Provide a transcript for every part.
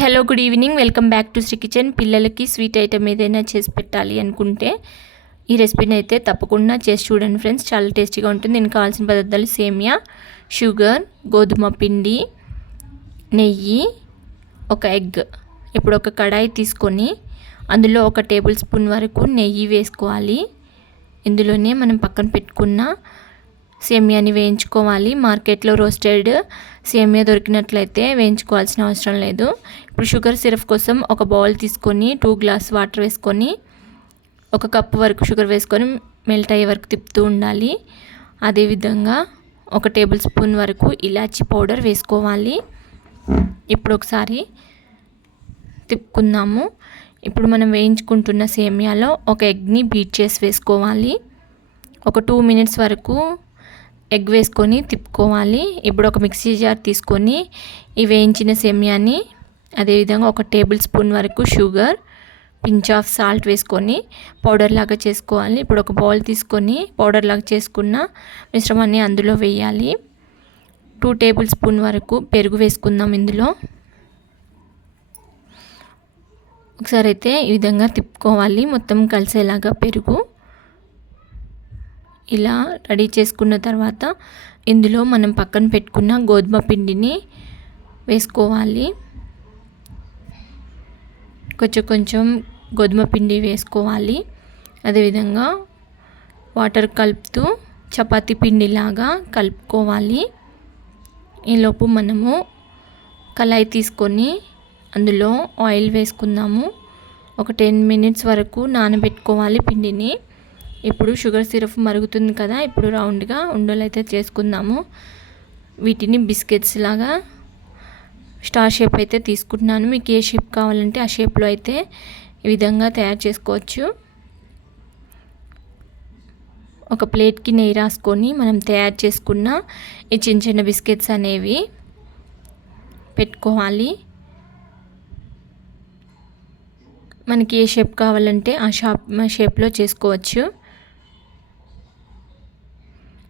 Hello good evening welcome back to Sri kitchen పిల్లలకి sweet item ఏదైనా చేసి పెట్టాలి అనుకుంటే ఈ రెసిపీని అయితే తప్పకుండా చేసి చూడండి ఫ్రెండ్స్ చాలా టేస్టీగా ఉంటుంది. దీనికి కావాల్సిన పదార్థాలు సేమియా షుగర్ గోధుమ పిండి నెయ్యి ఒక ఎగ్ ఇప్పుడు ఒక కడాయి తీసుకొని అందులో ఒక టేబుల్ స్పూన్ వరకు నెయ్యి వేసుకోవాలి. ఇందులోనే మనం పక్కన పెట్టుకున్న సేమియాని వేయించుకోవాలి. మార్కెట్లో రోస్టెడ్ సేమియా దొరికినట్లయితే వేయించుకోవాల్సిన అవసరం లేదు. ఇప్పుడు షుగర్ సిరప్ కోసం ఒక బౌల్ తీసుకొని టూ గ్లాస్ వాటర్ వేసుకొని ఒక కప్పు వరకు షుగర్ వేసుకొని మెల్ట్ అయ్యే వరకు తిప్పుతూ ఉండాలి. అదేవిధంగా ఒక టేబుల్ స్పూన్ వరకు ఇలాచీ పౌడర్ వేసుకోవాలి. ఇప్పుడు ఒకసారి తిప్పుకుందాము. ఇప్పుడు మనం వేయించుకుంటున్న సేమియాలో ఒక ఎగ్ని బీట్ చేసి వేసుకోవాలి. ఒక టూ మినిట్స్ వరకు ఎగ్ వేసుకొని తిప్పుకోవాలి. ఇప్పుడు ఒక మిక్సీ జార్ తీసుకొని ఈ వేయించిన సెమియాని అదేవిధంగా ఒక టేబుల్ స్పూన్ వరకు షుగర్ పించ్ ఆఫ్ సాల్ట్ వేసుకొని పౌడర్ లాగా చేసుకోవాలి. ఇప్పుడు ఒక బౌల్ తీసుకొని పౌడర్ లాగా చేసుకున్న మిశ్రమాన్ని అందులో వేయాలి. టూ టేబుల్ స్పూన్ వరకు పెరుగు వేసుకుందాం ఇందులో. ఒకసారి అయితే ఈ విధంగా తిప్పుకోవాలి. మొత్తం కలిసేలాగా పెరుగు. ఇలా రెడీ చేసుకున్న తర్వాత ఇందులో మనం పక్కన పెట్టుకున్న గోధుమ పిండిని వేసుకోవాలి. కొంచెం కొంచెం గోధుమ పిండి వేసుకోవాలి. అదేవిధంగా వాటర్ కలుపుతూ చపాతీ పిండిలాగా కలుపుకోవాలి. ఈలోపు మనము కళాయి తీసుకొని అందులో ఆయిల్ వేసుకుందాము. ఒక టెన్ మినిట్స్ వరకు నానబెట్టుకోవాలి పిండిని. ఇప్పుడు షుగర్ సిరప్ మరుగుతుంది కదా ఇప్పుడు రౌండ్గా ఉండలు అయితే చేసుకుందాము. వీటిని బిస్కెట్స్ లాగా స్టార్ షేప్ అయితే తీసుకుంటున్నాను. మీకు ఏ షేప్ కావాలంటే ఆ షేప్లో అయితే ఈ విధంగా తయారు చేసుకోవచ్చు. ఒక ప్లేట్కి నెయ్యి రాసుకొని మనం తయారు చేసుకున్న ఈ చిన్న చిన్న బిస్కెట్స్ అనేవి పెట్టుకోవాలి. మనకి ఏ షేప్ కావాలంటే ఆ షాప్ షేప్లో చేసుకోవచ్చు.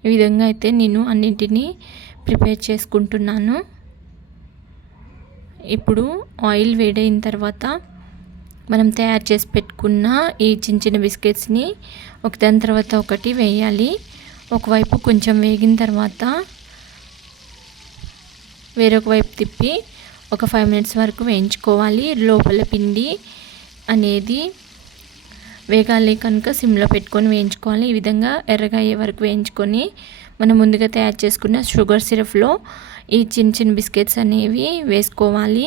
ఈ విధంగా అయితే నేను అన్నింటినీ ప్రిపేర్ చేసుకుంటున్నాను. ఇప్పుడు ఆయిల్ వేడైన తర్వాత మనం తయారు చేసి పెట్టుకున్న ఈ చిన్న చిన్న బిస్కెట్స్ని ఒకదాని తర్వాత ఒకటి వేయాలి. ఒకవైపు కొంచెం వేగిన తర్వాత వేరొక వైపు తిప్పి ఒక ఫైవ్ మినిట్స్ వరకు వేయించుకోవాలి. లోపల పిండి అనేది వేగాలి కనుక సిమ్లో పెట్టుకొని వేయించుకోవాలి. ఈ విధంగా ఎర్రగా అయ్యే వరకు వేయించుకొని మనం ముందుగా తయారు చేసుకున్న షుగర్ సిరప్లో ఈ చిన్న చిన్న బిస్కెట్స్ అనేవి వేసుకోవాలి.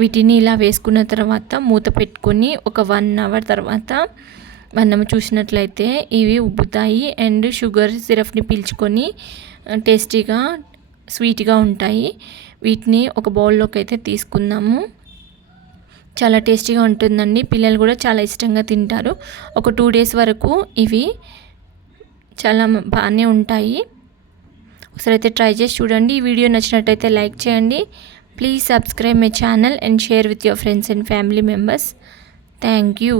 వీటిని ఇలా వేసుకున్న తర్వాత మూత పెట్టుకొని ఒక వన్ అవర్ తర్వాత మనం చూసినట్లయితే ఇవి ఉబ్బుతాయి అండ్ షుగర్ సిరప్ని పీల్చుకొని టేస్టీగా స్వీట్గా ఉంటాయి. వీటిని ఒక బౌల్లోకి అయితే తీసుకుందాము. చాలా టేస్టీగా ఉంటుందండి. పిల్లలు కూడా చాలా ఇష్టంగా తింటారు. ఒక టూ డేస్ వరకు ఇవి చాలా బాగానే ఉంటాయి. ఒకసారి అయితే ట్రై చేసి చూడండి. ఈ వీడియో నచ్చినట్టయితే లైక్ చేయండి. Please subscribe my channel and share with your friends and family members. Thank you.